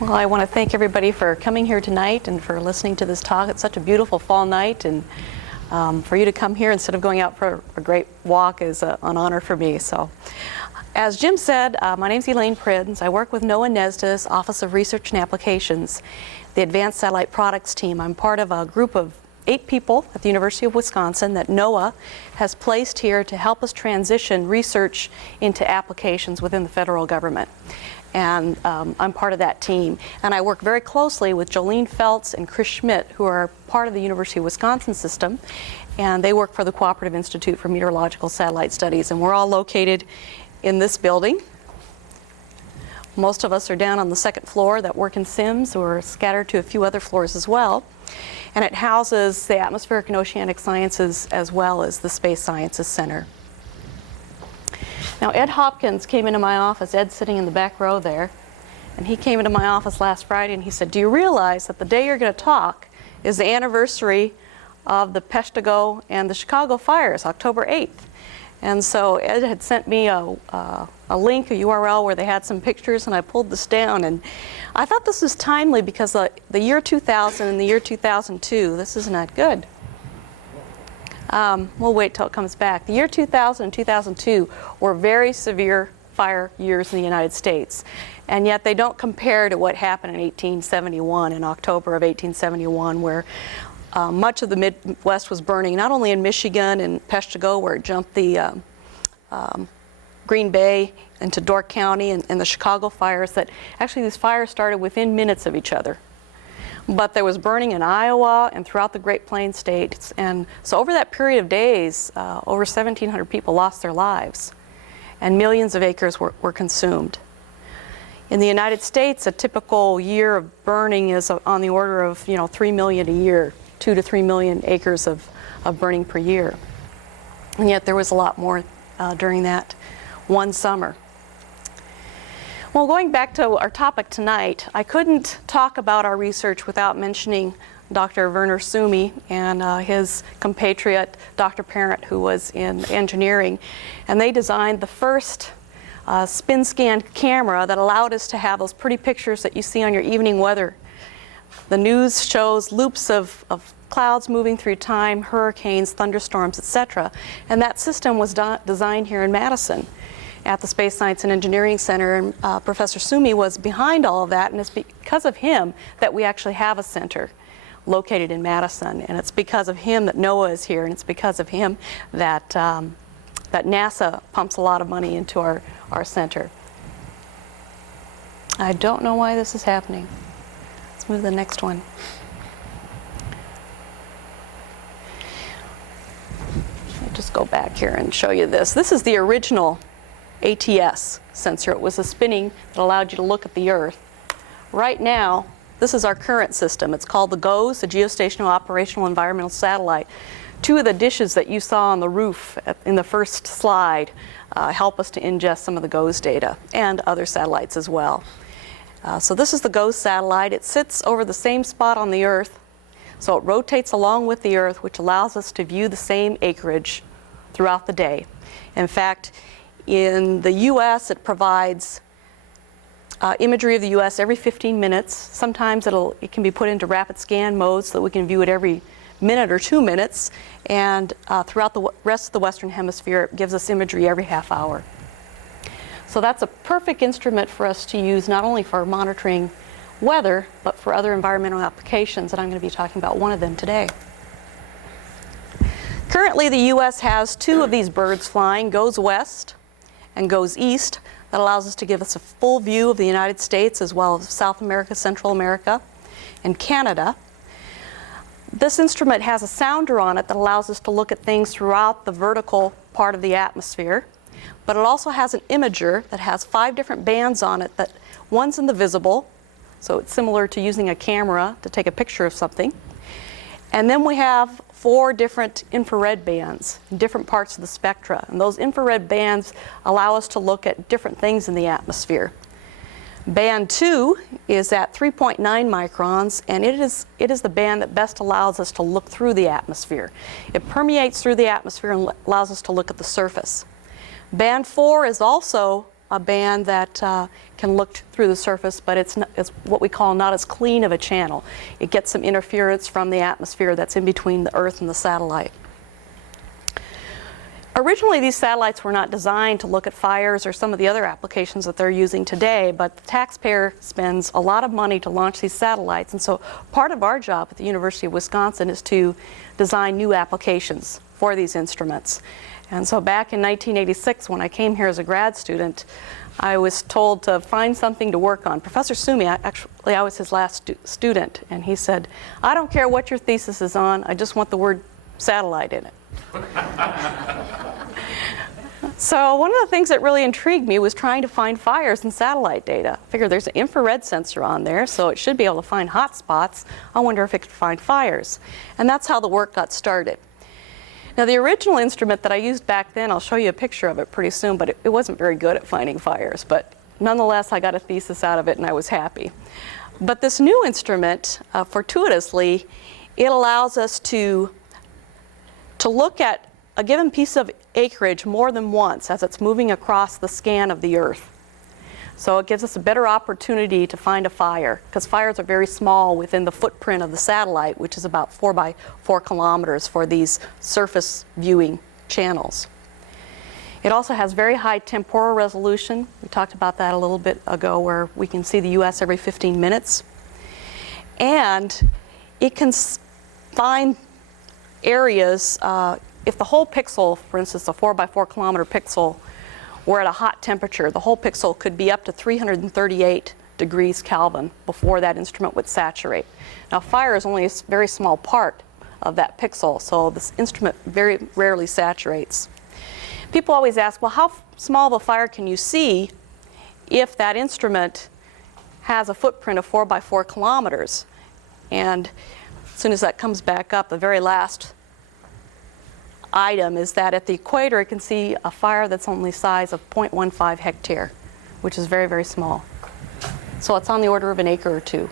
Well, I want to thank everybody for coming here tonight and for listening to this talk. It's such a beautiful fall night, and for you to come here instead of going out for a great walk is an honor for me. So, as Jim said, my name's Elaine Prins. I work with NOAA NESDA's Office of Research and Applications, the Advanced Satellite Products team. I'm part of a group of 8 people at the University of Wisconsin that NOAA has placed here to help us transition research into applications within the federal government. And I'm part of that team. And I work very closely with Jolene Feltz and Chris Schmidt, who are part of the University of Wisconsin system. And they work for the Cooperative Institute for Meteorological Satellite Studies. And we're all located in this building. Most of us are down on the second floor that work in SIMS, or scattered to a few other floors as well. And it houses the Atmospheric and Oceanic Sciences as well as the Space Sciences Center. Now, Ed Hopkins came into my office. Ed's sitting in the back row there. And he came into my office last Friday and he said, "Do you realize that the day you're going to talk is the anniversary of the Peshtigo and the Chicago fires, October 8th? And so Ed had sent me a link, a URL where they had some pictures, and I pulled this down. And I thought this was timely because the year 2000 and the year 2002, this is not good. We'll wait till it comes back. The year 2000 and 2002 were very severe fire years in the United States, and yet they don't compare to what happened in 1871, in October of 1871, where much of the Midwest was burning, not only in Michigan and Peshtigo, where it jumped the Green Bay into Door County, and the Chicago fires, that actually these fires started within minutes of each other. But there was burning in Iowa and throughout the Great Plains states. And so over that period of days, over 1,700 people lost their lives, and millions of acres were consumed. In the United States, a typical year of burning is on the order of 3 million a year, 2 to 3 million acres of burning per year. And yet there was a lot more during that one summer. Well, going back to our topic tonight, I couldn't talk about our research without mentioning Dr. Werner Suomi and his compatriot, Dr. Parent, who was in engineering. And they designed the first spin scan camera that allowed us to have those pretty pictures that you see on your evening weather. The news shows loops of clouds moving through time, hurricanes, thunderstorms, etc. And that system was designed here in Madison at the Space Science and Engineering Center, and Professor Suomi was behind all of that, and it's because of him that we actually have a center located in Madison, and it's because of him that NOAA is here, and it's because of him that that NASA pumps a lot of money into our center. I don't know why this is happening. Let's move to the next one. I'll just go back here and show you this. This is the original ATS sensor. It was a spinning that allowed you to look at the Earth. Right now, this is our current system. It's called the GOES, the Geostationary Operational Environmental Satellite. 2 of the dishes that you saw on the roof in the first slide help us to ingest some of the GOES data, and other satellites as well. So this is the GOES satellite. It sits over the same spot on the Earth, so it rotates along with the Earth, which allows us to view the same acreage throughout the day. In fact, in the U.S., it provides imagery of the U.S. every 15 minutes. Sometimes it can be put into rapid scan mode so that we can view it every minute or 2 minutes. And throughout the rest of the Western Hemisphere, it gives us imagery every half hour. So that's a perfect instrument for us to use, not only for monitoring weather, but for other environmental applications, and I'm going to be talking about one of them today. Currently, the U.S. has 2 of these birds flying, GOES West and GOES East, that allows us to give us a full view of the United States as well as South America, Central America, and Canada. This instrument has a sounder on it that allows us to look at things throughout the vertical part of the atmosphere, but it also has an imager that has 5 different bands on it. That one's in the visible, so it's similar to using a camera to take a picture of something. And then we have 4 different infrared bands in different parts of the spectra. And those infrared bands allow us to look at different things in the atmosphere. Band 2 is at 3.9 microns, and it is the band that best allows us to look through the atmosphere. It permeates through the atmosphere and allows us to look at the surface. Band 4 is also a band that can look through the surface, but it's what we call not as clean of a channel. It gets some interference from the atmosphere that's in between the Earth and the satellite. Originally, these satellites were not designed to look at fires or some of the other applications that they're using today, but the taxpayer spends a lot of money to launch these satellites, and so part of our job at the University of Wisconsin is to design new applications for these instruments. And so back in 1986, when I came here as a grad student, I was told to find something to work on. Professor Sumi, actually I was his last student, and he said, "I don't care what your thesis is on, I just want the word satellite in it." So one of the things that really intrigued me was trying to find fires in satellite data. I figured there's an infrared sensor on there, so it should be able to find hot spots. I wonder if it could find fires. And that's how the work got started. Now the original instrument that I used back then, I'll show you a picture of it pretty soon, but it wasn't very good at finding fires. But nonetheless, I got a thesis out of it and I was happy. But this new instrument, fortuitously, it allows us to look at a given piece of acreage more than once as it's moving across the scan of the Earth. So it gives us a better opportunity to find a fire, because fires are very small within the footprint of the satellite, which is about 4 by 4 kilometers for these surface viewing channels. It also has very high temporal resolution. We talked about that a little bit ago, where we can see the US every 15 minutes. And it can find areas, if the whole pixel, for instance, a 4 by 4 kilometer pixel, were at a hot temperature, the whole pixel could be up to 338 degrees Kelvin before that instrument would saturate. Now fire is only a very small part of that pixel, so this instrument very rarely saturates. People always ask, well, how small of a fire can you see if that instrument has a footprint of 4 by 4 kilometers? And as soon as that comes back up, the very last item is that at the equator it can see a fire that's only size of 0.15 hectare, which is very, very small. So it's on the order of an acre or two.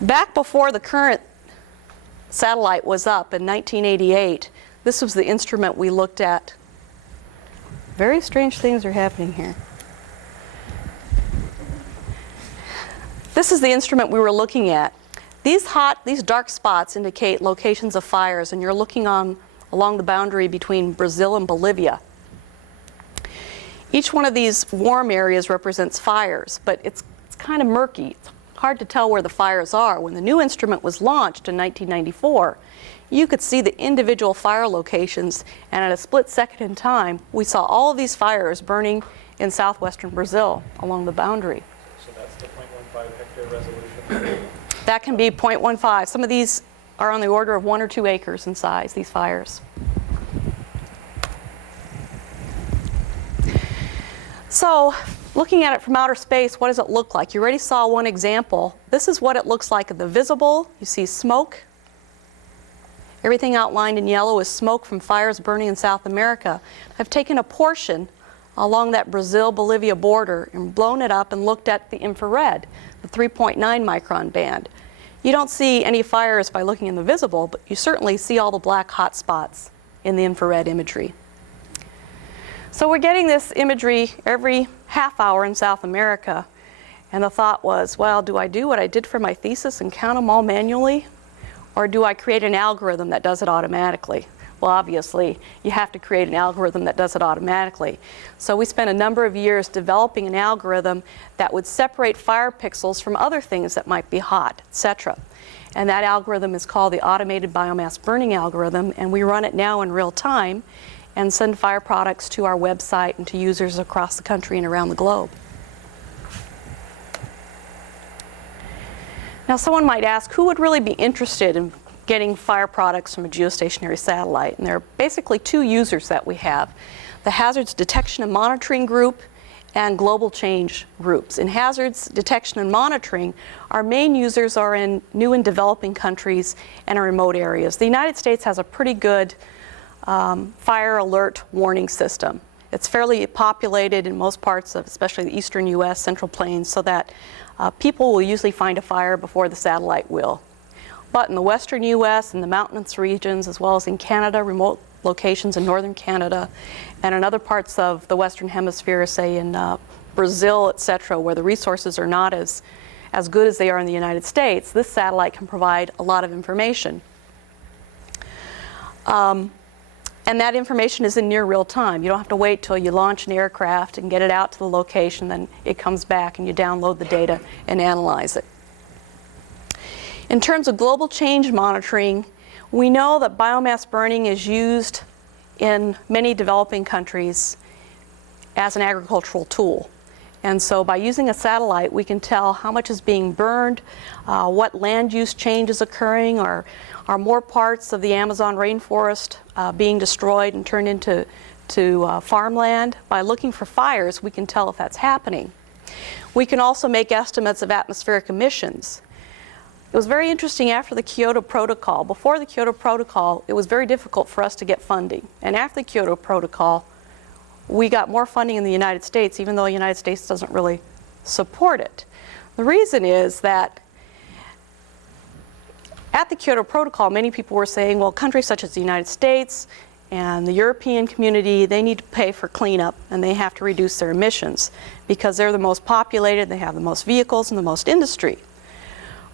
Back before the current satellite was up in 1988, this was the instrument we looked at. Very strange things are happening here. This is the instrument we were looking at. These dark spots indicate locations of fires, and you're looking along the boundary between Brazil and Bolivia. Each one of these warm areas represents fires, but it's kind of murky. It's hard to tell where the fires are. When the new instrument was launched in 1994, you could see the individual fire locations, and at a split second in time, we saw all of these fires burning in southwestern Brazil along the boundary. So that's the 0.15 hectare resolution? That can be 0.15. Some of these are on the order of 1 or 2 acres in size, these fires. So, looking at it from outer space, what does it look like? You already saw one example. This is what it looks like in the visible. You see smoke. Everything outlined in yellow is smoke from fires burning in South America. I've taken a portion along that Brazil-Bolivia border and blown it up and looked at the infrared, the 3.9 micron band. You don't see any fires by looking in the visible, but you certainly see all the black hot spots in the infrared imagery. So we're getting this imagery every half hour in South America, and the thought was, well, do I do what I did for my thesis and count them all manually, or do I create an algorithm that does it automatically? Well, obviously, you have to create an algorithm that does it automatically. So we spent a number of years developing an algorithm that would separate fire pixels from other things that might be hot, etc. And that algorithm is called the Automated Biomass Burning Algorithm, and we run it now in real time and send fire products to our website and to users across the country and around the globe. Now, someone might ask, who would really be interested in getting fire products from a geostationary satellite? And there are basically 2 users that we have: the Hazards Detection and Monitoring Group and Global Change groups. In hazards detection and monitoring, our main users are in new and developing countries and in remote areas. The United States has a pretty good fire alert warning system. It's fairly populated in most parts of, especially the eastern US, Central Plains, so that people will usually find a fire before the satellite will. But in the western US and the mountainous regions, as well as in Canada, remote locations in northern Canada and in other parts of the Western Hemisphere, say in Brazil, etc., where the resources are not as good as they are in the United States, this satellite can provide a lot of information. And that information is in near real time. You don't have to wait till you launch an aircraft and get it out to the location, then it comes back and you download the data and analyze it. In terms of global change monitoring, we know that biomass burning is used in many developing countries as an agricultural tool. And so by using a satellite, we can tell how much is being burned, what land use change is occurring, or are more parts of the Amazon rainforest being destroyed and turned into farmland. By looking for fires, we can tell if that's happening. We can also make estimates of atmospheric emissions. It was very interesting after the Kyoto Protocol. Before the Kyoto Protocol, it was very difficult for us to get funding. And after the Kyoto Protocol, we got more funding in the United States, even though the United States doesn't really support it. The reason is that at the Kyoto Protocol, many people were saying, well, countries such as the United States and the European community, they need to pay for cleanup and they have to reduce their emissions because they're the most populated, they have the most vehicles and the most industry.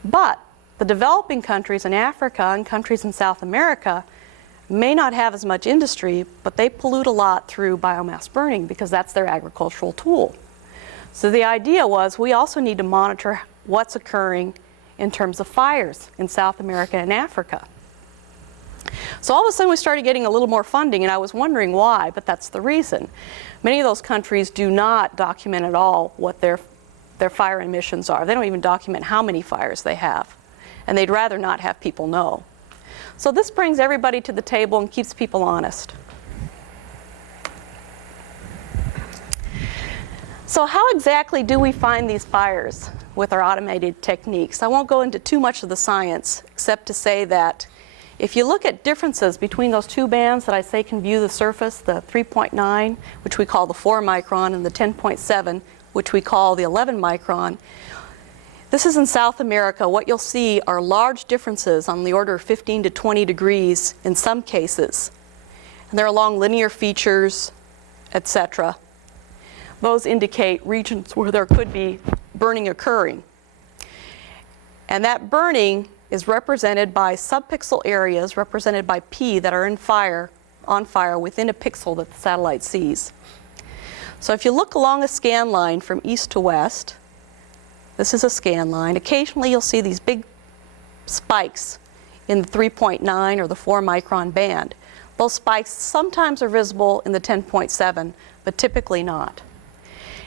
But the developing countries in Africa and countries in South America may not have as much industry, but they pollute a lot through biomass burning because that's their agricultural tool. So the idea was we also need to monitor what's occurring in terms of fires in South America and Africa. So all of a sudden we started getting a little more funding, and I was wondering why, but that's the reason. Many of those countries do not document at all what their fire emissions are. They don't even document how many fires they have, and they'd rather not have people know. So this brings everybody to the table and keeps people honest. So how exactly do we find these fires with our automated techniques? I won't go into too much of the science, except to say that if you look at differences between those two bands that I say can view the surface, the 3.9, which we call the 4 micron, and the 10.7, which we call the 11 micron, this is in South America. What you'll see are large differences on the order of 15 to 20 degrees in some cases. And they're along linear features, etc. Those indicate regions where there could be burning occurring. And that burning is represented by subpixel areas, represented by P, that are on fire within a pixel that the satellite sees. So if you look along a scan line from east to west, this is a scan line. Occasionally you'll see these big spikes in the 3.9 or the 4 micron band. Those spikes sometimes are visible in the 10.7, but typically not.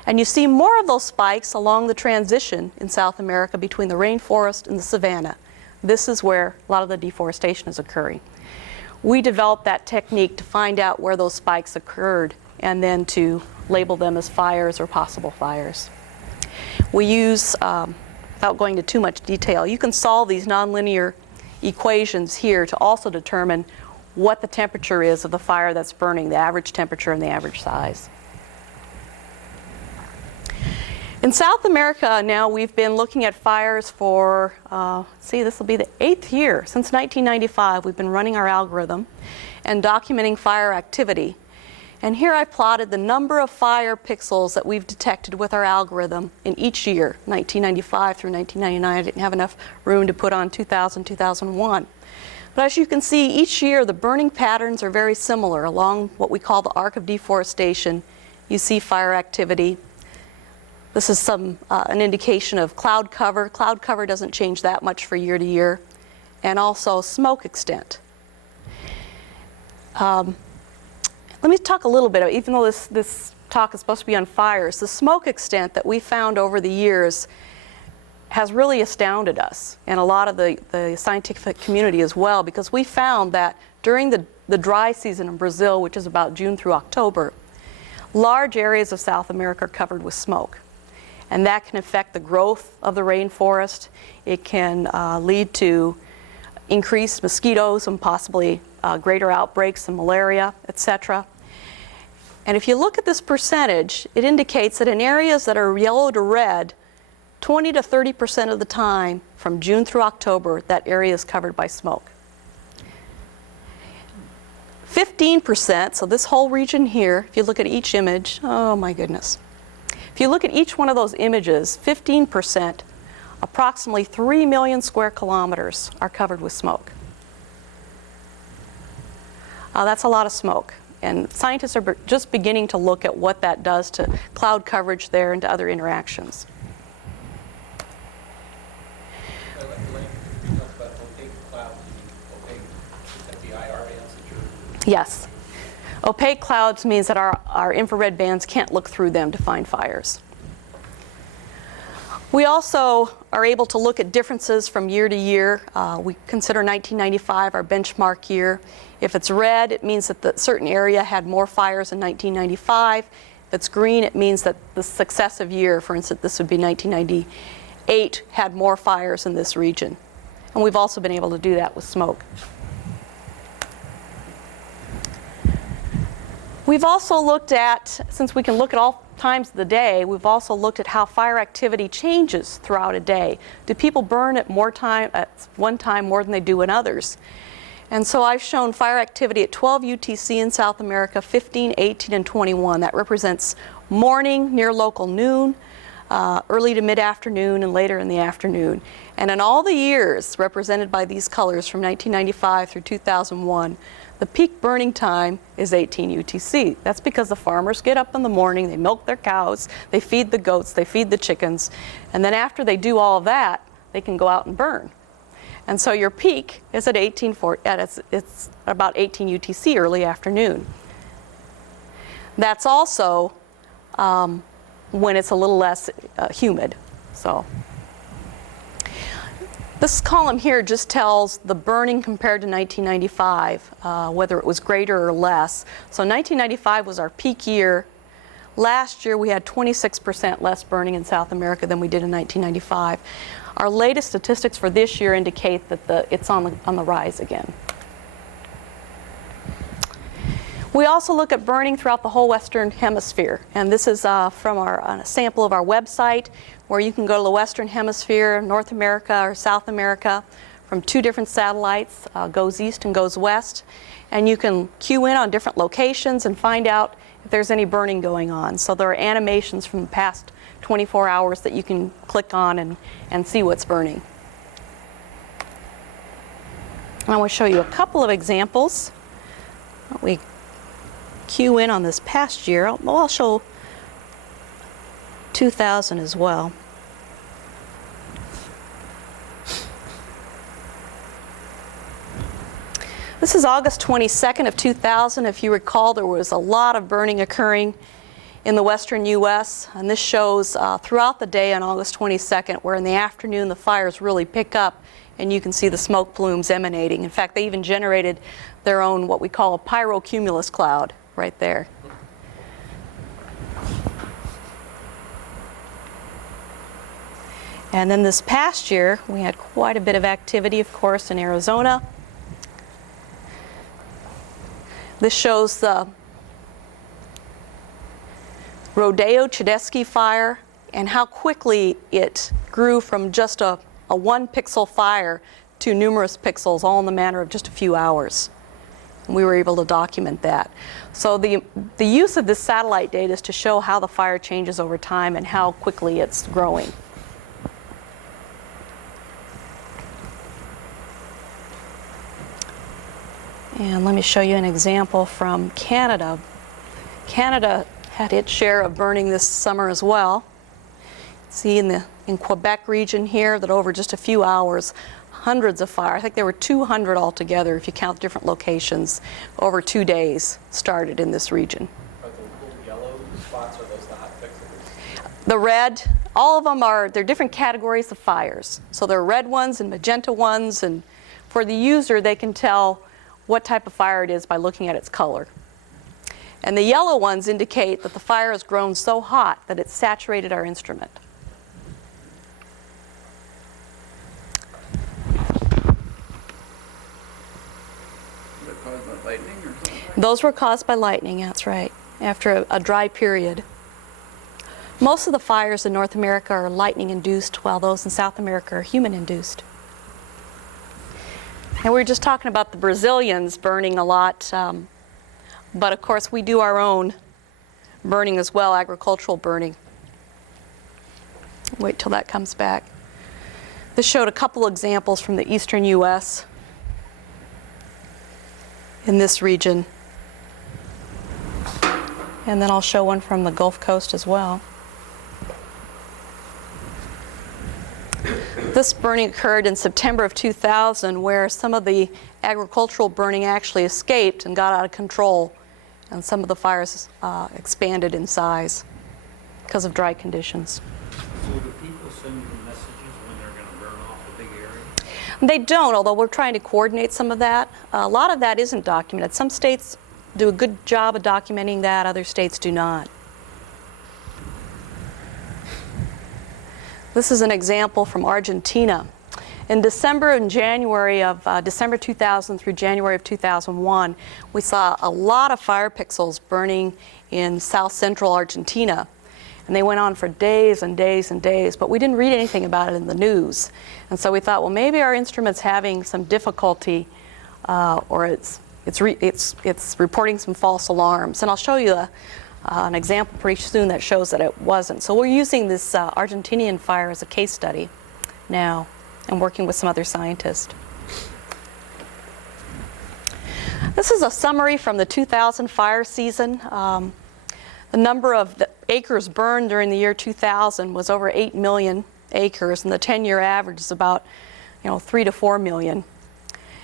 And you see more of those spikes along the transition in South America between the rainforest and the savanna. This is where a lot of the deforestation is occurring. We developed that technique to find out where those spikes occurred and then to label them as fires or possible fires. We use, without going into too much detail, you can solve these nonlinear equations here to also determine what the temperature is of the fire that's burning, the average temperature and the average size. In South America now, we've been looking at fires for, this will be the 8th year. Since 1995, we've been running our algorithm and documenting fire activity. And here I plotted the number of fire pixels that we've detected with our algorithm in each year, 1995 through 1999. I didn't have enough room to put on 2000, 2001. But as you can see, each year the burning patterns are very similar. Along what we call the arc of deforestation, you see fire activity. This is an indication of cloud cover. Cloud cover doesn't change that much from year to year. And also smoke extent. Let me talk a little bit, even though this talk is supposed to be on fires, the smoke extent that we found over the years has really astounded us and a lot of the scientific community as well, because we found that during the dry season in Brazil, which is about June through October, large areas of South America are covered with smoke. And that can affect the growth of the rainforest. It can lead to increased mosquitoes and possibly greater outbreaks of malaria, etc. And if you look at this percentage, it indicates that in areas that are yellow to red, 20 to 30% of the time from June through October, that area is covered by smoke. 15%, so this whole region here, if you look at each image, oh my goodness. If you look at each one of those images, 15%, approximately 3 million square kilometers are covered with smoke. That's a lot of smoke. And scientists are just beginning to look at what that does to cloud coverage there and to other interactions. Yes. Opaque clouds means that our infrared bands can't look through them to find fires. We also are able to look at differences from year to year. We consider 1995 our benchmark year. If it's red, it means that the certain area had more fires in 1995. If it's green, it means that the successive year, for instance, this would be 1998, had more fires in this region. And we've also been able to do that with smoke. We've also looked at, since we can look at all times of the day, we've also looked at how fire activity changes throughout a day. Do people burn at one time more than they do in others? And so I've shown fire activity at 12 UTC in South America, 15, 18, and 21. That represents morning, near local noon, early to mid-afternoon, and later in the afternoon. And in all the years represented by these colors from 1995 through 2001, the peak burning time is 18 UTC. That's because the farmers get up in the morning, they milk their cows, they feed the goats, they feed the chickens, and then after they do all of that, they can go out and burn. And so your peak is at it's about 18 UTC early afternoon. That's also when it's a little less humid. So this column here just tells the burning compared to 1995, whether it was greater or less. So 1995 was our peak year. Last year we had 26% less burning in South America than we did in 1995. Our latest statistics for this year indicate that it's on the rise again. We also look at burning throughout the whole Western Hemisphere, and this is from a sample of our website, where you can go to the Western Hemisphere, North America or South America, from 2 different satellites, goes east and goes west, and you can cue in on different locations and find out if there's any burning going on. So there are animations from the past 24 hours that you can click on and see what's burning. I want to show you a couple of examples. We cue in on this past year. I'll show 2000 as well. This is August 22nd of 2000. If you recall, there was a lot of burning occurring in the western U.S., and this shows throughout the day on August 22nd, where in the afternoon the fires really pick up and you can see the smoke plumes emanating. In fact, they even generated their own what we call a pyrocumulus cloud right there. And then this past year, we had quite a bit of activity, of course, in Arizona. This shows the Rodeo Chudesky fire and how quickly it grew from just a 1-pixel fire to numerous pixels, all in the matter of just a few hours. And we were able to document that. So the use of this satellite data is to show how the fire changes over time and how quickly it's growing. And let me show you an example from Canada. Canada had its share of burning this summer as well. See in Quebec region here that over just a few hours, hundreds of fires. I think there were 200 altogether if you count different locations over 2 days started in this region. Are the little yellow spots, are those the hot fixes? The red, all of them they're different categories of fires. So there are red ones and magenta ones, and for the user they can tell what type of fire it is by looking at its color. And the yellow ones indicate that the fire has grown so hot that it's saturated our instrument. Were they caused by lightning or something? Those were caused by lightning, that's right, after a dry period. Most of the fires in North America are lightning-induced, while those in South America are human-induced. And we were just talking about the Brazilians burning a lot But of course, we do our own burning as well, agricultural burning. Wait till that comes back. This showed a couple examples from the eastern U.S. in this region. And then I'll show one from the Gulf Coast as well. This burning occurred in September of 2000, where some of the agricultural burning actually escaped and got out of control, and some of the fires expanded in size because of dry conditions. So do people send you messages when they're going to burn off a big area? They don't, although we're trying to coordinate some of that. A lot of that isn't documented. Some states do a good job of documenting that, other states do not. This is an example from Argentina. In December and January of December 2000 through January of 2001, we saw a lot of fire pixels burning in south central Argentina. And they went on for days and days and days, but we didn't read anything about it in the news. And so we thought, well, maybe our instrument's having some difficulty, or it's reporting some false alarms. And I'll show you an example pretty soon that shows that it wasn't. So we're using this Argentinian fire as a case study now and working with some other scientists. This is a summary from the 2000 fire season. The number of acres burned during the year 2000 was over 8 million acres, and the 10-year average is about 3 to 4 million.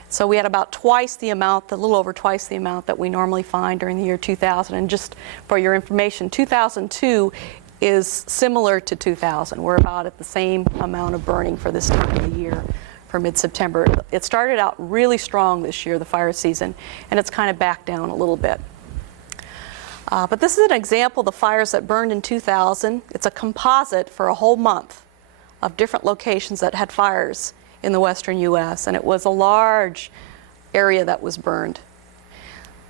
So we had about twice the amount, a little over twice the amount that we normally find during the year 2000. And just for your information, 2002 is similar to 2000. We're about at the same amount of burning for this time of the year for mid-September. It started out really strong this year, the fire season, and it's kind of backed down a little bit. But this is an example of the fires that burned in 2000. It's a composite for a whole month of different locations that had fires in the western U.S., and it was a large area that was burned.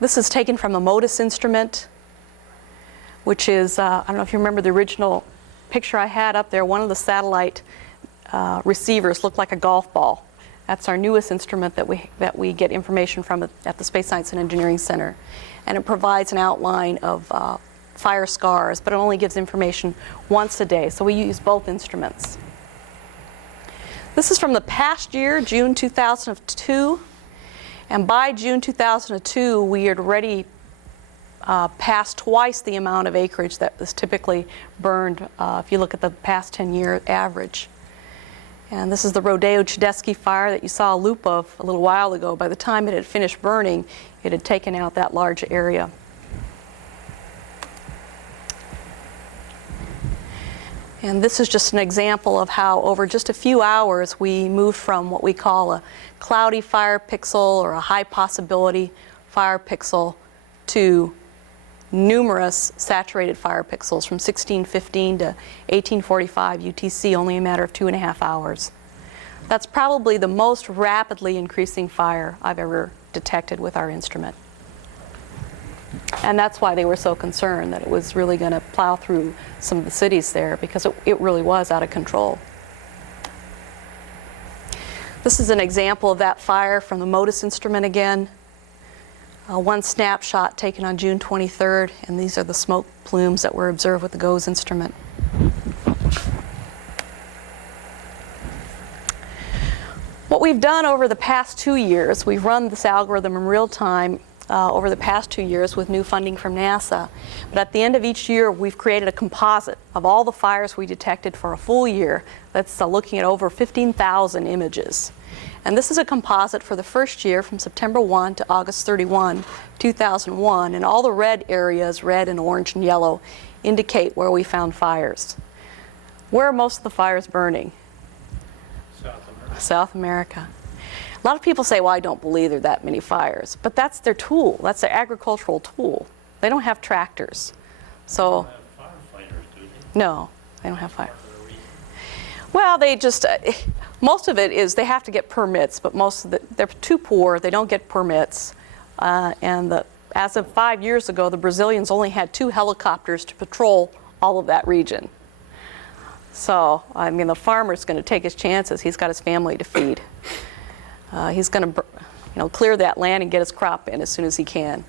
This is taken from a MODIS instrument, which is, I don't know if you remember the original picture I had up there, one of the satellite receivers looked like a golf ball. That's our newest instrument that we get information from at the Space Science and Engineering Center. And it provides an outline of fire scars, but it only gives information once a day, so we use both instruments. This is from the past year, June 2002, and by June 2002, we had already passed twice the amount of acreage that was typically burned if you look at the past 10-year average. And this is the Rodeo Chudesky fire that you saw a loop of a little while ago. By the time it had finished burning, it had taken out that large area. And this is just an example of how over just a few hours we moved from what we call a cloudy fire pixel or a high possibility fire pixel to numerous saturated fire pixels from 1615 to 1845 UTC, only a matter of 2.5 hours. That's probably the most rapidly increasing fire I've ever detected with our instrument. And that's why they were so concerned that it was really going to plow through some of the cities there, because it really was out of control. This is an example of that fire from the MODIS instrument again. One snapshot taken on June 23rd, and these are the smoke plumes that were observed with the GOES instrument. What we've done over the past 2 years, we've run this algorithm in real time over the past 2 years with new funding from NASA. But at the end of each year, we've created a composite of all the fires we detected for a full year that's looking at over 15,000 images. And this is a composite for the first year from September 1 to August 31, 2001. And all the red areas, red and orange and yellow, indicate where we found fires. Where are most of the fires burning? South America. South America. A lot of people say, well, I don't believe there are that many fires. But that's their tool. That's their agricultural tool. They don't have tractors. So, They don't have firefighters, do they? no, they don't have fire. Part of the reason. Well, they just, most of it is they have to get permits, but most of they're too poor, they don't get permits. As of 5 years ago, the Brazilians only had 2 helicopters to patrol all of that region. So, I mean, the farmer's going to take his chances. He's got his family to feed. He's going to, clear that land and get his crop in as soon as he can.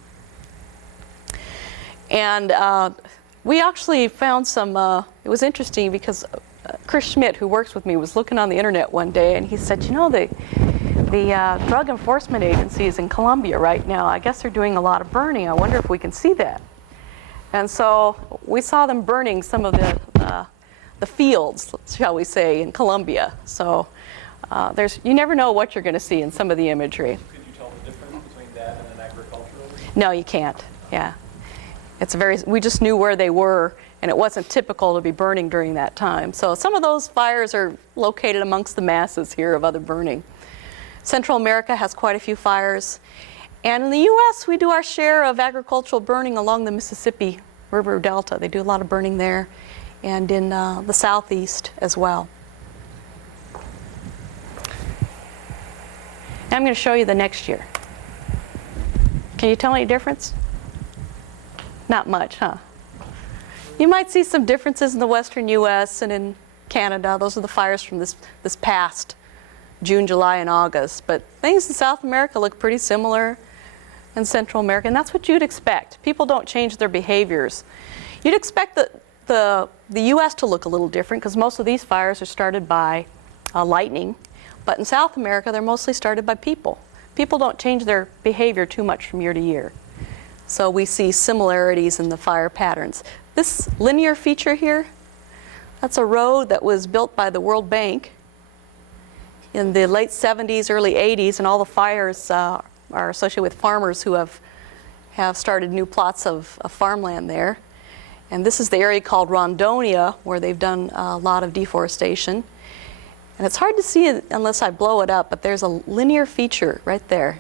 And we actually found some, it was interesting because Chris Schmidt, who works with me, was looking on the internet one day and he said, you know, the drug enforcement agencies in Colombia right now, I guess they're doing a lot of burning. I wonder if we can see that. And so we saw them burning some of the fields, shall we say, in Colombia. So you never know what you're going to see in some of the imagery. Could you tell the difference between that and an agricultural? No, you can't. Yeah. We just knew where they were, and it wasn't typical to be burning during that time. So some of those fires are located amongst the masses here of other burning. Central America has quite a few fires. And in the U.S., we do our share of agricultural burning along the Mississippi River Delta. They do a lot of burning there, and in the southeast as well. Now I'm going to show you the next year. Can you tell any difference? Not much, huh? You might see some differences in the western U.S. and in Canada. Those are the fires from this past June, July, and August. But things in South America look pretty similar in Central America, and that's what you'd expect. People don't change their behaviors. You'd expect the U.S. to look a little different because most of these fires are started by lightning. But in South America, they're mostly started by people. People don't change their behavior too much from year to year. So we see similarities in the fire patterns. This linear feature here, that's a road that was built by the World Bank in the late 70s, early 80s, and all the fires are associated with farmers who have started new plots of farmland there. And this is the area called Rondonia, where they've done a lot of deforestation. And it's hard to see it unless I blow it up, but there's a linear feature right there.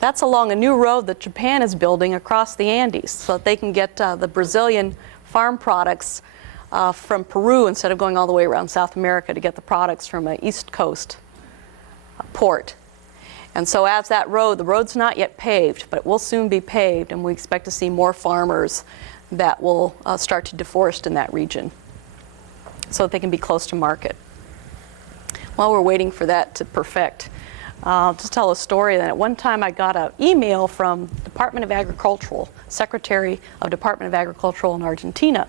That's along a new road that Japan is building across the Andes so that they can get the Brazilian farm products from Peru instead of going all the way around South America to get the products from an East Coast port. And so as the road's not yet paved, but it will soon be paved, and we expect to see more farmers that will start to deforest in that region so that they can be close to market. While we're waiting for that to perfect, I'll just tell a story that at one time I got an email from Department of Agricultural, Secretary of Department of Agricultural in Argentina.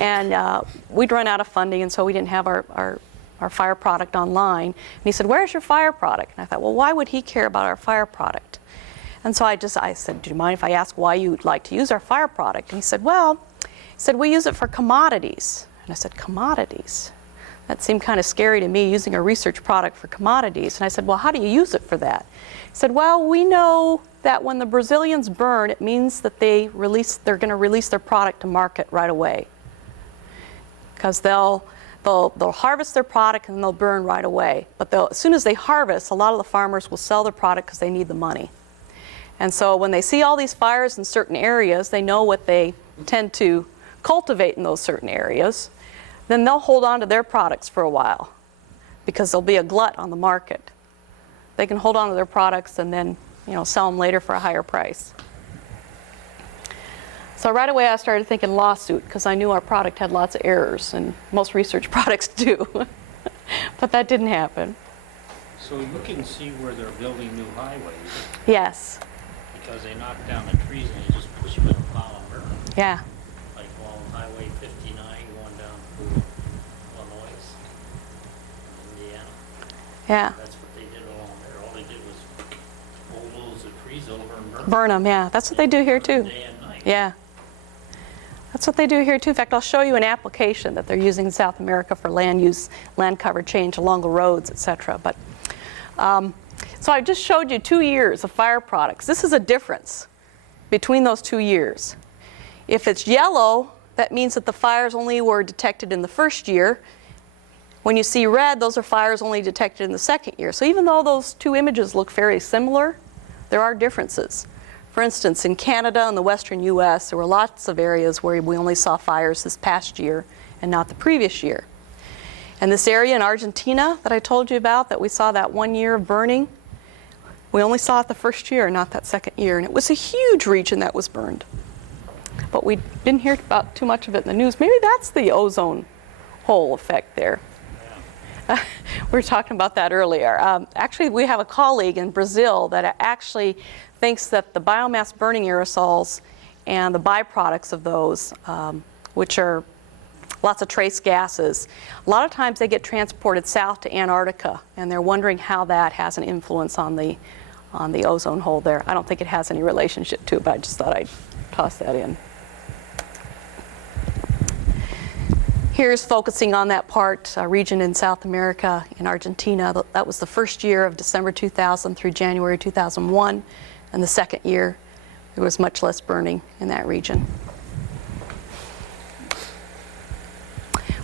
And we'd run out of funding, and so we didn't have our fire product online. And he said, "Where's your fire product?" And I thought, well, why would he care about our fire product? And so I said, "Do you mind if I ask why you'd like to use our fire product?" And he said, we use it for commodities. And I said, commodities? That seemed kind of scary to me, using a research product for commodities. And I said, well, how do you use it for that? He said, well, we know that when the Brazilians burn, it means that they're going to release their product to market right away. Because they'll harvest their product and they'll burn right away. But as soon as they harvest, a lot of the farmers will sell their product because they need the money. And so when they see all these fires in certain areas, they know what they tend to cultivate in those certain areas. Then they'll hold on to their products for a while because there'll be a glut on the market. They can hold on to their products and then, sell them later for a higher price. So right away I started thinking lawsuit because I knew our product had lots of errors, and most research products do. But that didn't happen. So you can see where they're building new highways Yes. because they knock down the trees and they just push them in a pile and burn them. Yeah. Like along Highway 59 going down through Illinois, Indiana. Yeah. That's what they did along there. All they did was bulldoze the trees over and burn them. Burn them, yeah. That's what they do here too. Day and night. Yeah. That's what they do here too. In fact, I'll show you an application that they're using in South America for land use, land cover change along the roads, etc. But so I just showed you 2 years of fire products. This is a difference between those 2 years. If it's yellow, that means that the fires only were detected in the first year. When you see red, those are fires only detected in the second year. So even though those two images look very similar, there are differences. For instance, in Canada and the western U.S., there were lots of areas where we only saw fires this past year and not the previous year. And this area in Argentina that I told you about, that we saw that 1 year of burning, we only saw it the first year, not that second year. And it was a huge region that was burned. But we didn't hear about too much of it in the news. Maybe that's the ozone hole effect there. We were talking about that earlier. Actually, we have a colleague in Brazil that actually thinks that the biomass burning aerosols and the byproducts of those, which are lots of trace gases. A lot of times they get transported south to Antarctica, and they're wondering how that has an influence on the ozone hole there. I don't think it has any relationship to it, but I just thought I'd toss that in. Here's focusing on that region in South America, in Argentina. That was the first year of December 2000 through January 2001, and the second year there was much less burning in that region.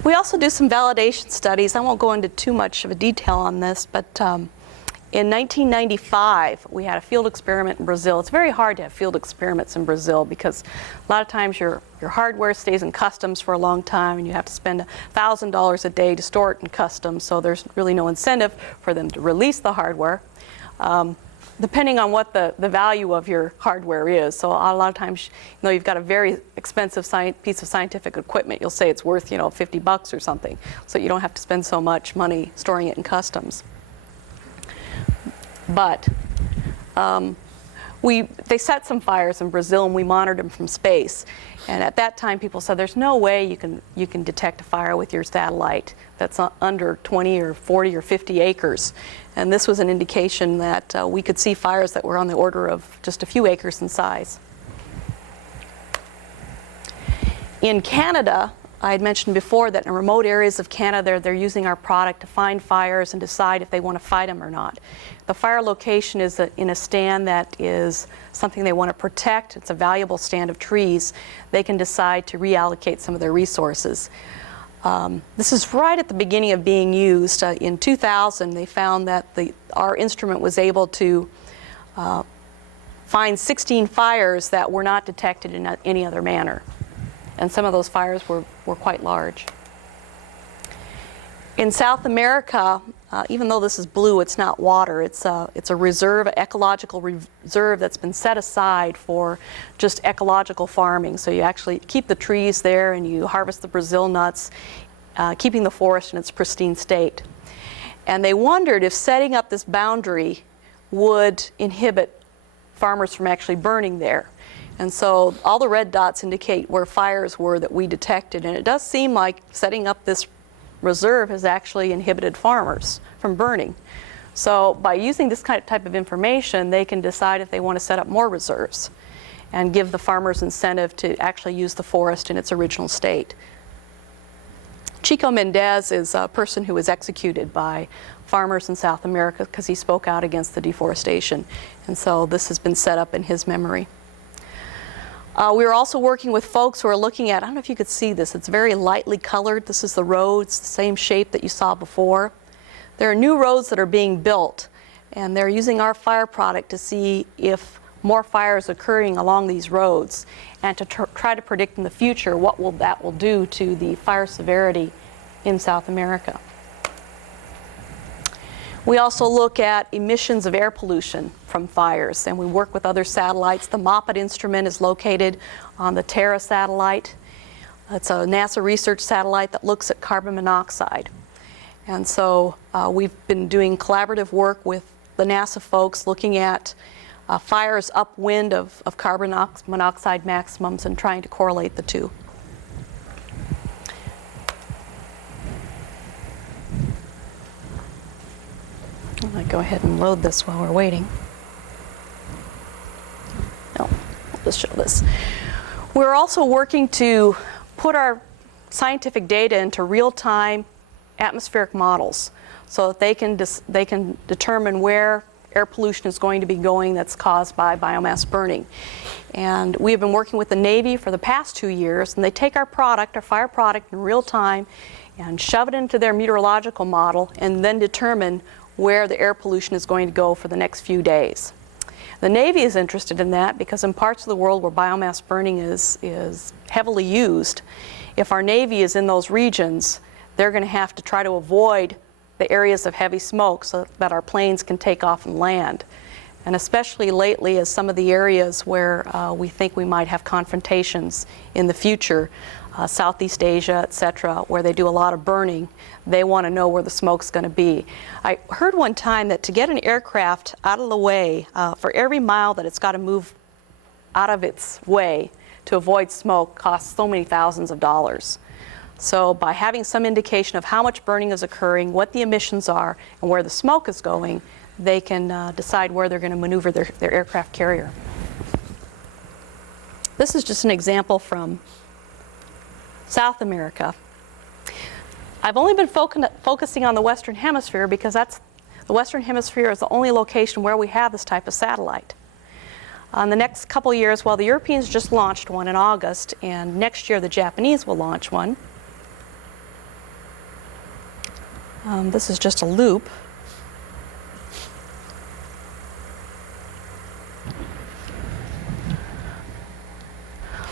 We also do some validation studies. I won't go into too much of a detail on this, but in 1995, we had a field experiment in Brazil. It's very hard to have field experiments in Brazil because a lot of times your hardware stays in customs for a long time, and you have to spend $1,000 a day to store it in customs, so there's really no incentive for them to release the hardware, depending on what the value of your hardware is. So a lot of times, you've got a very expensive piece of scientific equipment, you'll say it's worth, $50 or something, so you don't have to spend so much money storing it in customs. But they set some fires in Brazil, and we monitored them from space. And at that time, people said there's no way you can detect a fire with your satellite that's under 20 or 40 or 50 acres. And this was an indication that we could see fires that were on the order of just a few acres in size. In Canada, I had mentioned before that in remote areas of Canada, they're using our product to find fires and decide if they want to fight them or not. The fire location is in a stand that is something they want to protect. It's a valuable stand of trees. They can decide to reallocate some of their resources. This is right at the beginning of being used. In 2000, they found that our instrument was able to find 16 fires that were not detected in any other manner. And some of those fires were quite large. In South America, even though this is blue, it's not water. It's a reserve, an ecological reserve that's been set aside for just ecological farming. So you actually keep the trees there and you harvest the Brazil nuts, keeping the forest in its pristine state. And they wondered if setting up this boundary would inhibit farmers from actually burning there. And so all the red dots indicate where fires were that we detected, and it does seem like setting up this reserve has actually inhibited farmers from burning. So by using this type of information, they can decide if they want to set up more reserves and give the farmers incentive to actually use the forest in its original state. Chico Mendez is a person who was executed by farmers in South America because he spoke out against the deforestation, and so this has been set up in his memory. We are also working with folks who are looking at, I don't know if you could see this, it's very lightly colored. This is the road, it's the same shape that you saw before. There are new roads that are being built, and they're using our fire product to see if more fires are occurring along these roads, and to try to predict in the future what that will do to the fire severity in South America. We also look at emissions of air pollution from fires, and we work with other satellites. The MOPPET instrument is located on the Terra satellite. It's a NASA research satellite that looks at carbon monoxide. And so we've been doing collaborative work with the NASA folks looking at fires upwind of carbon monoxide maximums and trying to correlate the two. I'm going to go ahead and load this while we're waiting. No, I'll just show this. We're also working to put our scientific data into real-time atmospheric models so that they can determine where air pollution is going to be going that's caused by biomass burning. And we have been working with the Navy for the past 2 years, and they take our product, our fire product, in real time and shove it into their meteorological model and then determine where the air pollution is going to go for the next few days. The Navy is interested in that because in parts of the world where biomass burning is heavily used, if our Navy is in those regions, they're going to have to try to avoid the areas of heavy smoke so that our planes can take off and land. And especially lately, as some of the areas where we think we might have confrontations in the future, Southeast Asia, etc., where they do a lot of burning, they want to know where the smoke's going to be. I heard one time that to get an aircraft out of the way, for every mile that it's got to move out of its way to avoid smoke costs so many thousands of dollars. So by having some indication of how much burning is occurring, what the emissions are, and where the smoke is going, they can decide where they're going to maneuver their aircraft carrier. This is just an example from South America. I've only been focusing on the Western Hemisphere because the Western Hemisphere is the only location where we have this type of satellite. In the next couple years, well, the Europeans just launched one in August, and next year the Japanese will launch one. This is just a loop.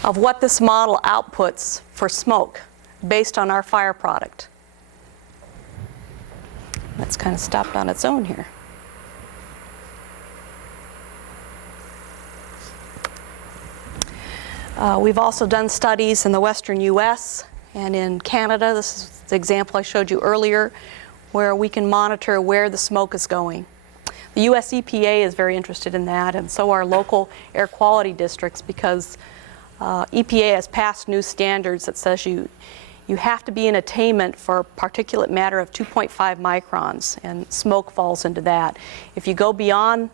Of what this model outputs for smoke based on our fire product. That's kind of stopped on its own here. We've also done studies in the western US and in Canada. This is the example I showed you earlier, where we can monitor where the smoke is going. The US EPA is very interested in that, and so are local air quality districts, because EPA has passed new standards that says you have to be in attainment for particulate matter of 2.5 microns, and smoke falls into that. If you go beyond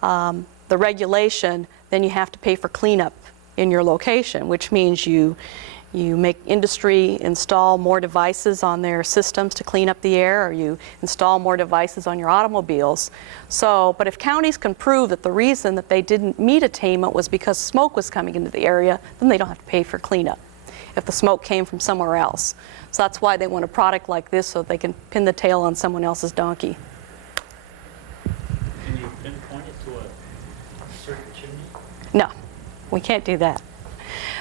the regulation, then you have to pay for cleanup in your location, which means you make industry install more devices on their systems to clean up the air, or you install more devices on your automobiles. So, but if counties can prove that the reason that they didn't meet attainment was because smoke was coming into the area, then they don't have to pay for cleanup if the smoke came from somewhere else. So that's why they want a product like this, so they can pin the tail on someone else's donkey. Can you pinpoint it to a certain chimney? No, we can't do that.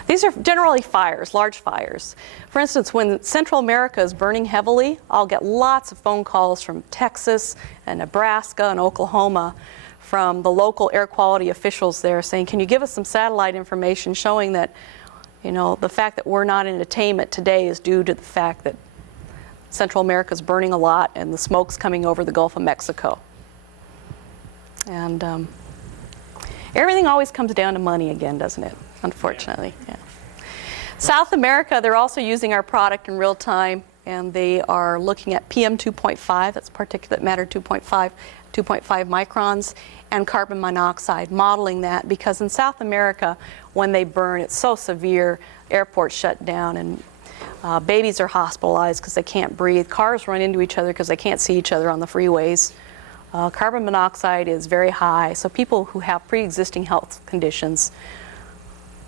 These are generally fires, large fires. For instance, when Central America is burning heavily, I'll get lots of phone calls from Texas and Nebraska and Oklahoma from the local air quality officials there saying, can you give us some satellite information showing that, you know, the fact that we're not in attainment today is due to the fact that Central America is burning a lot and the smoke's coming over the Gulf of Mexico. And everything always comes down to money again, doesn't it? Unfortunately, yeah. South America, they're also using our product in real time, and they are looking at PM 2.5, that's particulate matter 2.5 microns, and carbon monoxide, modeling that, because in South America, when they burn, it's so severe, airports shut down, and babies are hospitalized because they can't breathe. Cars run into each other because they can't see each other on the freeways. Carbon monoxide is very high, so people who have pre-existing health conditions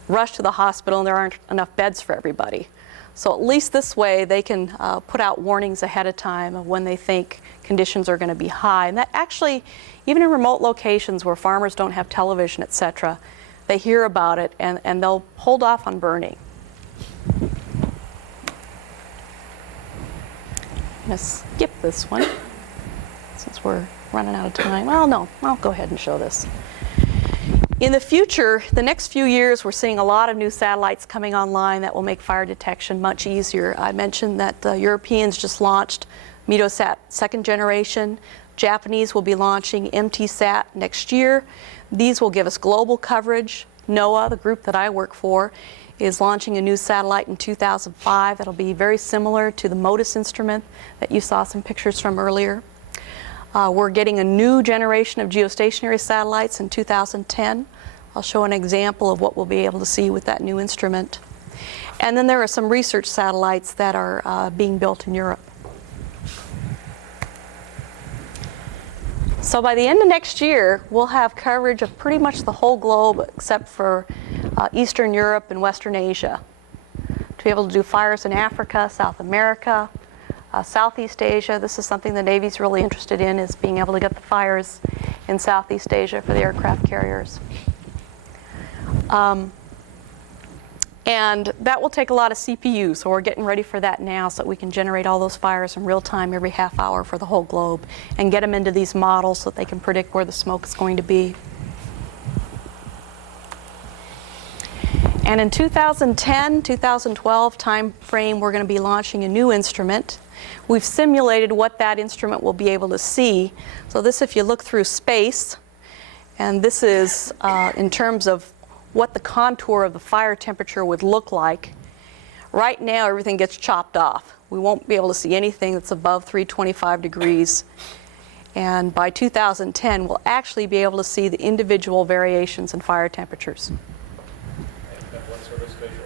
rush to the hospital, and there aren't enough beds for everybody. So at least this way they can put out warnings ahead of time of when they think conditions are going to be high. And that actually, even in remote locations where farmers don't have television, etc., they hear about it, and they'll hold off on burning. I'm going to skip this one since we're running out of time. Well, no, I'll go ahead and show this. In the future, the next few years, we're seeing a lot of new satellites coming online that will make fire detection much easier. I mentioned that the Europeans just launched METOSAT second generation. Japanese will be launching MTSAT next year. These will give us global coverage. NOAA, the group that I work for, is launching a new satellite in 2005 that'll be very similar to the MODIS instrument that you saw some pictures from earlier. We're getting a new generation of geostationary satellites in 2010. I'll show an example of what we'll be able to see with that new instrument. And then there are some research satellites that are being built in Europe. So by the end of next year, we'll have coverage of pretty much the whole globe except for Eastern Europe and Western Asia. To be able to do fires in Africa, South America, Southeast Asia. This is something the Navy's really interested in, is being able to get the fires in Southeast Asia for the aircraft carriers. And that will take a lot of CPU, so we're getting ready for that now so that we can generate all those fires in real time every half hour for the whole globe and get them into these models so that they can predict where the smoke is going to be. And in 2010, 2012 time frame, we're going to be launching a new instrument. We've simulated what that instrument will be able to see. So this, if you look through space, and this is in terms of what the contour of the fire temperature would look like. Right now, everything gets chopped off. We won't be able to see anything that's above 325 degrees. And by 2010, we'll actually be able to see the individual variations in fire temperatures. And what sort of spatial?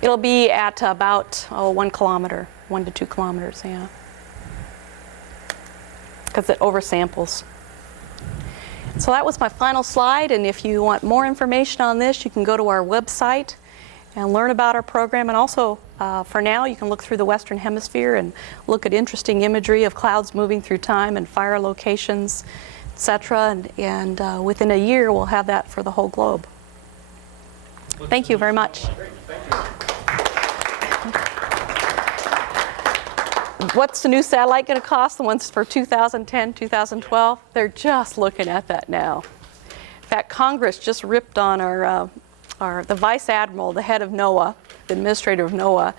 It'll be at about 1 kilometer, 1 to 2 kilometers, yeah. Because it oversamples. So that was my final slide, and if you want more information on this, you can go to our website and learn about our program. And also, for now, you can look through the Western Hemisphere and look at interesting imagery of clouds moving through time and fire locations, etc. And within a year, we'll have that for the whole globe. Thank you very much. Great, thank you. What's the new satellite going to cost? The ones for 2010, 2012? They're just looking at that now. In fact, Congress just ripped on the Vice Admiral, the head of NOAA, the administrator of NOAA,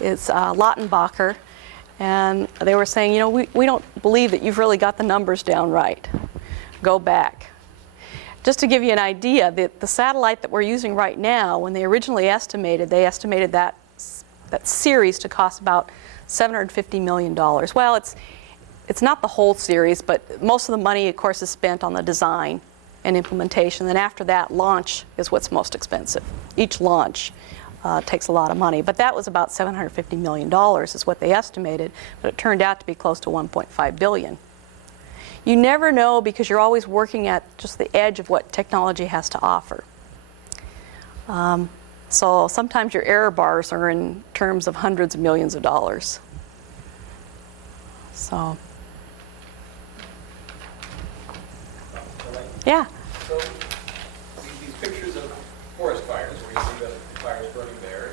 is Lautenbacher, and they were saying, you know, we don't believe that you've really got the numbers down right. Go back. Just to give you an idea, the satellite that we're using right now, when they originally estimated, that series to cost about $750 million. Well, it's not the whole series, but most of the money, of course, is spent on the design and implementation. Then after that, launch is what's most expensive. Each launch takes a lot of money. But that was about $750 million is what they estimated, but it turned out to be close to $1.5 billion. You never know because you're always working at just the edge of what technology has to offer. So sometimes your error bars are in terms of hundreds of millions of dollars. So, yeah. So these pictures of forest fires, where you see the fires burning there,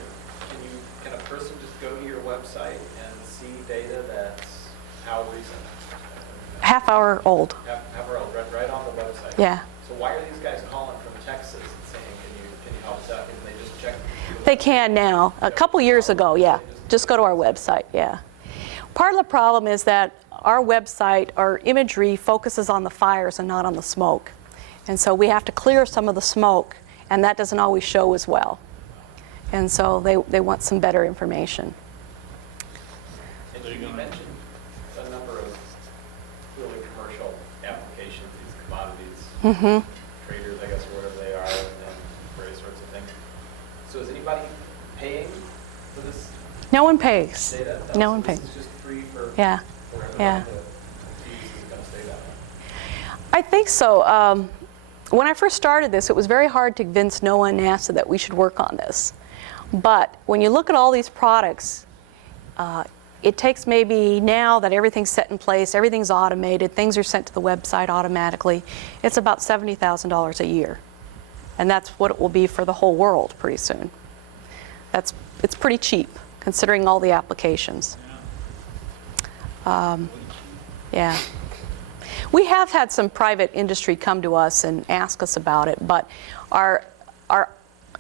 can a person just go to your website and see data that's how recent? Half hour old. Half hour old, right on the website. Yeah. So why are these guys calling from Texas and saying, can you help us out? Can they just check? They can now. A couple years ago, yeah. Just go to our website, yeah. Part of the problem is that our website, our imagery focuses on the fires and not on the smoke. And so we have to clear some of the smoke, and that doesn't always show as well. And so they want some better information. And you mentioned a number of really commercial applications, these commodities, traders, I guess, or whatever they are, and various sorts of things. So is anybody paying for this No one pays. data? No one This pays. is just free for Yeah. everyone. Yeah. The fees is going to stay that way. I think so. When I first started this, it was very hard to convince NOAA and NASA that we should work on this. But when you look at all these products, it takes maybe now that everything's set in place, everything's automated, things are sent to the website automatically, it's about $70,000 a year. And that's what it will be for the whole world pretty soon. It's pretty cheap considering all the applications. Yeah. We have had some private industry come to us and ask us about it, but our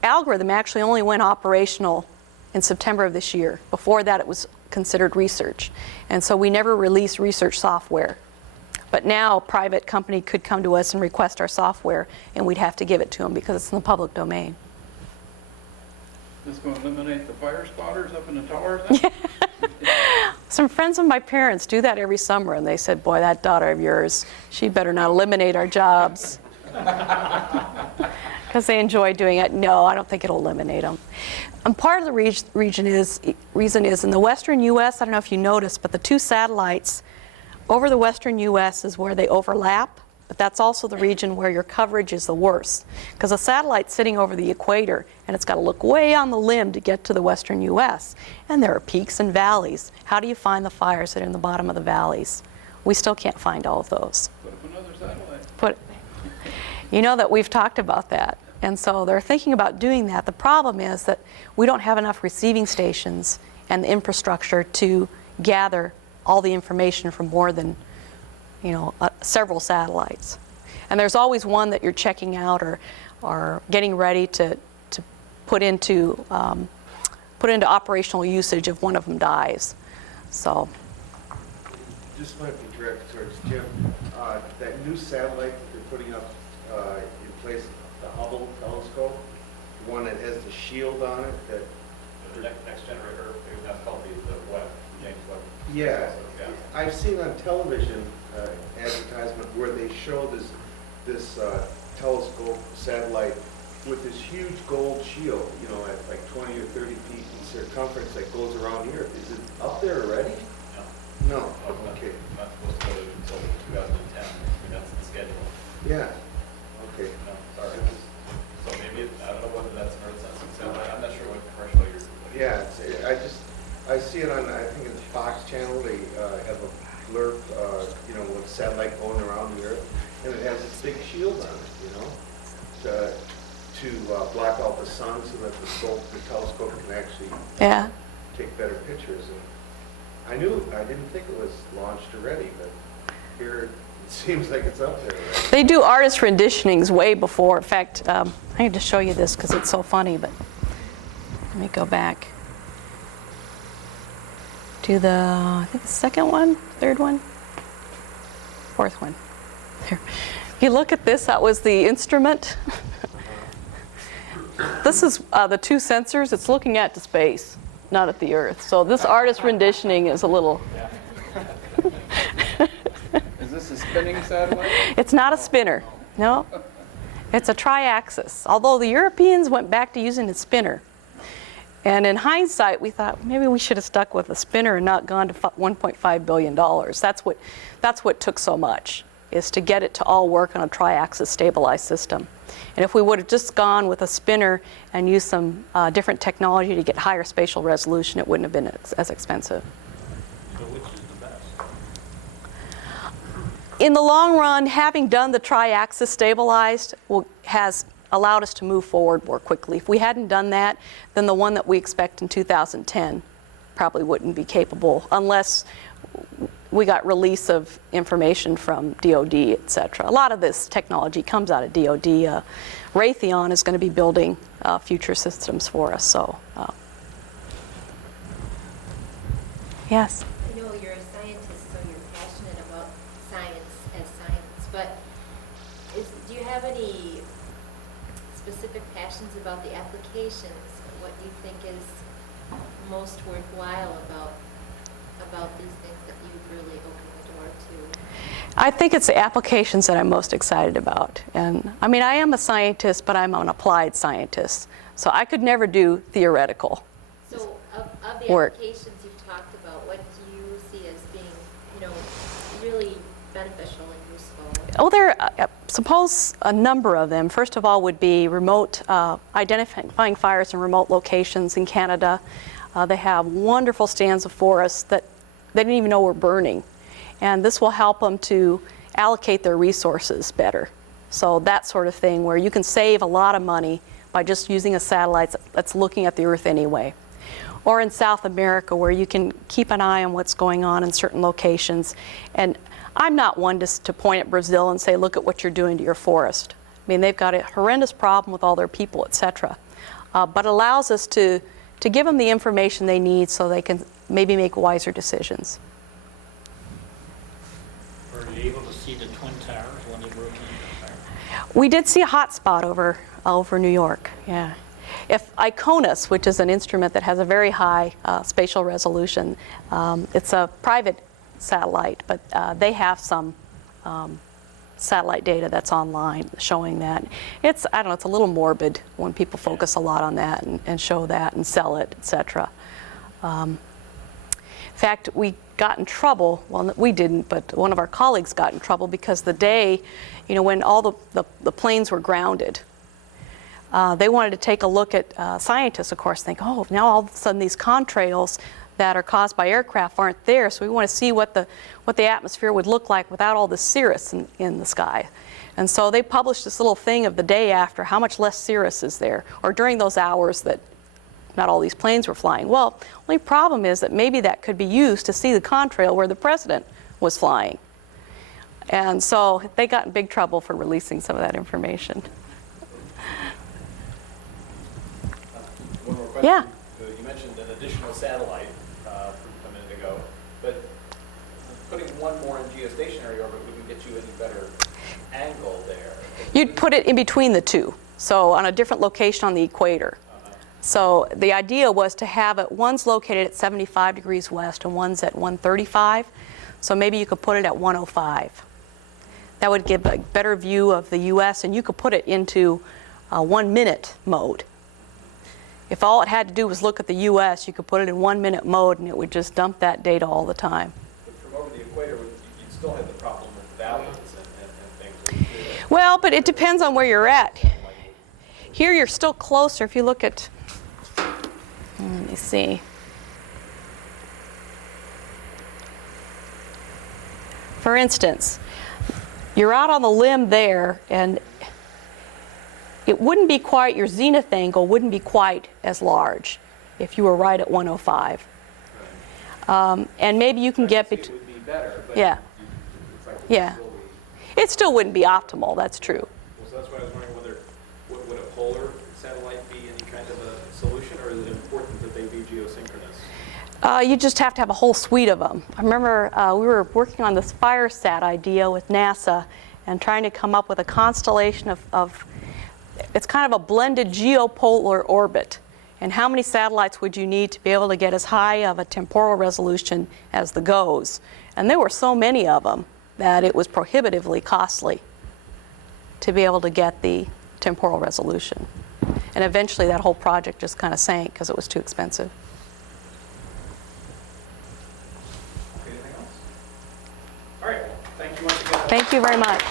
algorithm actually only went operational in September of this year. Before that, it was considered research. And so we never released research software. But now a private company could come to us and request our software, and we'd have to give it to them because it's in the public domain. This going to eliminate the fire spotters up in the towers then? Some friends of my parents do that every summer, and they said, boy, that daughter of yours, she better not eliminate our jobs. Because they enjoy doing it. No, I don't think it'll eliminate them. And part of the reason is in the western U.S., I don't know if you noticed, but the two satellites over the western U.S. is where they overlap, but that's also the region where your coverage is the worst. Because a satellite's sitting over the equator, and it's got to look way on the limb to get to the western U.S. And there are peaks and valleys. How do you find the fires that are in the bottom of the valleys? We still can't find all of those. Put up another satellite. You know that we've talked about that. And so they're thinking about doing that. The problem is that we don't have enough receiving stations and the infrastructure to gather all the information from more than, several satellites. And there's always one that you're checking out or getting ready to put into operational usage if one of them dies. So. This might be directed towards Jim. That new satellite that they're putting up in place, the Hubble telescope, one that has the shield on it that, The next generator, that's called the Webb, James Webb. yeah. Yeah. I've seen on television advertisement where they show this telescope satellite with this huge gold shield, you know, at like 20 or 30 feet in circumference that goes around the Earth. Is it up there already? No. No. Oh, Okay. Not supposed to go until 2010. That's the schedule. Yeah. Okay. No, sorry. So maybe, I don't know whether that's an Earth sensing satellite. I'm not sure what commercial you're. Yeah, I see it on, I think it's Fox Channel, they have a blurb, you know, with satellite going around the Earth, and it has this big shield on it, you know, to block out the sun so that the telescope can actually Yeah. take better pictures. And I didn't think it was launched already, but here it seems like it's up there already. They do artist renditionings way before. In fact, I need to show you this because it's so funny, but let me go back to the, I think the second one, third one, fourth one. There. If you look at this, that was the instrument. This is the two sensors. It's looking at the space, not at the Earth. So this artist renditioning is a little... Is this a spinning satellite? It's not a spinner, no. It's a tri-axis, although the Europeans went back to using a spinner. And in hindsight, we thought maybe we should have stuck with a spinner and not gone to $1.5 billion. That's what took so much, is to get it to all work on a tri-axis stabilized system. And if we would have just gone with a spinner and used some different technology to get higher spatial resolution, it wouldn't have been as expensive. So which is the best? In the long run, having done the tri-axis stabilized has allowed us to move forward more quickly. If we hadn't done that, then the one that we expect in 2010 probably wouldn't be capable unless we got release of information from DoD, et cetera. A lot of this technology comes out of DoD. Raytheon is going to be building future systems for us. So, yes. I know you're a scientist, so you're passionate about science as science, but do you have any specific passions about the applications? What do you think is most worthwhile about these things that you've really opened the door to? I think it's the applications that I'm most excited about. And I mean, I am a scientist, but I'm an applied scientist. So I could never do theoretical. So of the Work. applications you've talked about, what do you see as being, really beneficial and useful? Oh, suppose a number of them. First of all would be remote, identifying fires in remote locations in Canada. They have wonderful stands of forests that they didn't even know were burning. And this will help them to allocate their resources better. So that sort of thing where you can save a lot of money by just using a satellite that's looking at the Earth anyway. Or in South America where you can keep an eye on what's going on in certain locations. And I'm not one to point at Brazil and say, look at what you're doing to your forest. I mean, they've got a horrendous problem with all their people, et cetera. But it allows us to give them the information they need so they can maybe make wiser decisions. Were you able to see the Twin Towers when they broke into the fire? We did see a hot spot over New York, yeah. If ICONUS, which is an instrument that has a very high spatial resolution, it's a private satellite, but they have some satellite data that's online showing that. I don't know, it's a little morbid when people focus a lot on that and show that and sell it, et cetera. In fact, we got in trouble, well, we didn't, but one of our colleagues got in trouble because the day, when all the planes were grounded, they wanted to take a look at, scientists, of course, think, oh, now all of a sudden these contrails that are caused by aircraft aren't there, so we want to see what the atmosphere would look like without all the cirrus in the sky. And so they published this little thing of the day after, how much less cirrus is there, or during those hours that not all these planes were flying. Well, the only problem is that maybe that could be used to see the contrail where the president was flying. And so they got in big trouble for releasing some of that information. One more question. Yeah. You mentioned an additional satellite a minute ago, but putting one more in geostationary orbit wouldn't get you any better angle there. You'd put it in between the two. so on a different location on the equator. So the idea was to have it, one's located at 75 degrees west and one's at 135. So maybe you could put it at 105. That would give a better view of the U.S. and you could put it into 1 minute mode. If all it had to do was look at the U.S., you could put it in 1 minute mode and it would just dump that data all the time. But from over the equator, you'd still have the problem with valleys and things. Well, but it depends on where you're at. Here you're still closer. If you look at, let me see. For instance, you're out on the limb there, and it wouldn't be quite, your zenith angle wouldn't be quite as large if you were right at 105. And maybe you can get It would be better, but yeah, it's like it would yeah. still be. It still wouldn't be optimal, that's true. Well, so that's why I was wondering whether, would a polar satellite be any kind of a solution, or is it important that they be geosynchronous? You just have to have a whole suite of them. I remember we were working on this FireSat idea with NASA and trying to come up with a constellation of it's kind of a blended geopolar orbit. And how many satellites would you need to be able to get as high of a temporal resolution as the GOES? And there were so many of them that it was prohibitively costly to be able to get the temporal resolution. And eventually that whole project just kind of sank because it was too expensive. Anything else? All right, thank you once again. Thank you very much.